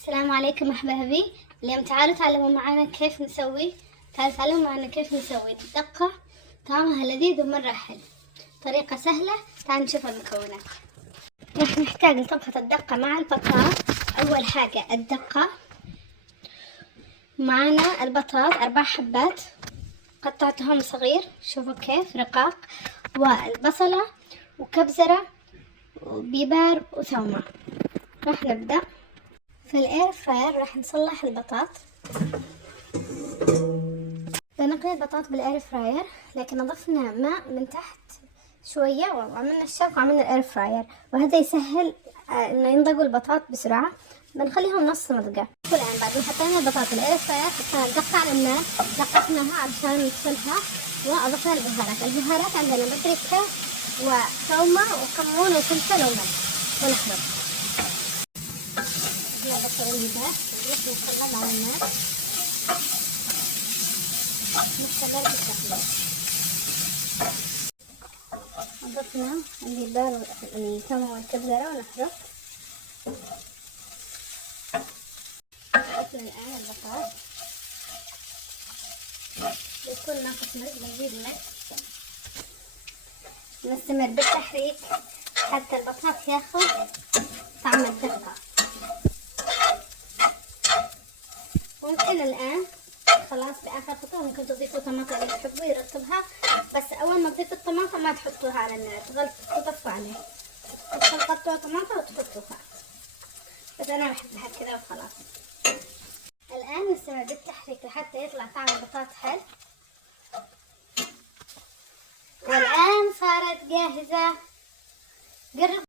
السلام عليكم أحبابي. اليوم تعالوا تعلموا معنا كيف نسوي الدقة. طعمها لذيذ ومرة حلو، طريقة سهلة. تعالوا نشوف المكونات. راح نحتاج لطبخة الدقة مع البطاط. أول حاجة الدقة، معنا البطاط 4 حبات قطعتهم صغير، شوفوا كيف رقاق، والبصلة وكبزرة وبيبر وثومة. راح نبدأ في الاير فراير. راح نصلح البطاط، بنقلي البطاط بالاير فراير، لكن نضفنا ماء من تحت شوية وعملنا الشبك وعملنا الاير فراير، وهذا يسهل انه ينضجوا البطاط بسرعة. بنخليهم نص نضجة. والآن بعد ما حطينا البطاط بالاير فراير حطينا الدقة على النار، دققناها علشان نغسلها، وأضفنا البهارات عندنا بابريكا وثومة وكمون وفلفل وملح، ونخلط. نضف البهار ونخلط على النار، نختبر بالتخليط. أضفنا البيبر الثومة والكبزرة ونخلط. أضفنا الآن البطاط، بيكون ناقص ملح بنزيد ملح. نستمر بالتحريك حتى البطاط ياخذ طعم الدقة. ممكن الآن خلاص بآخر خطوة ممكن تضيفوا طماطم اللي تحبوا يرطبها، بس أول ما تضيفوا الطماطم ما تحطوها على النار، تطفوا عليه، تقطعوا طماطم وتحطوها، بس أنا بحبها كذا وخلاص. الآن نستمر بالتحريك لحتى يطلع طعم البطاط حلو. والآن صارت جاهزة. قرب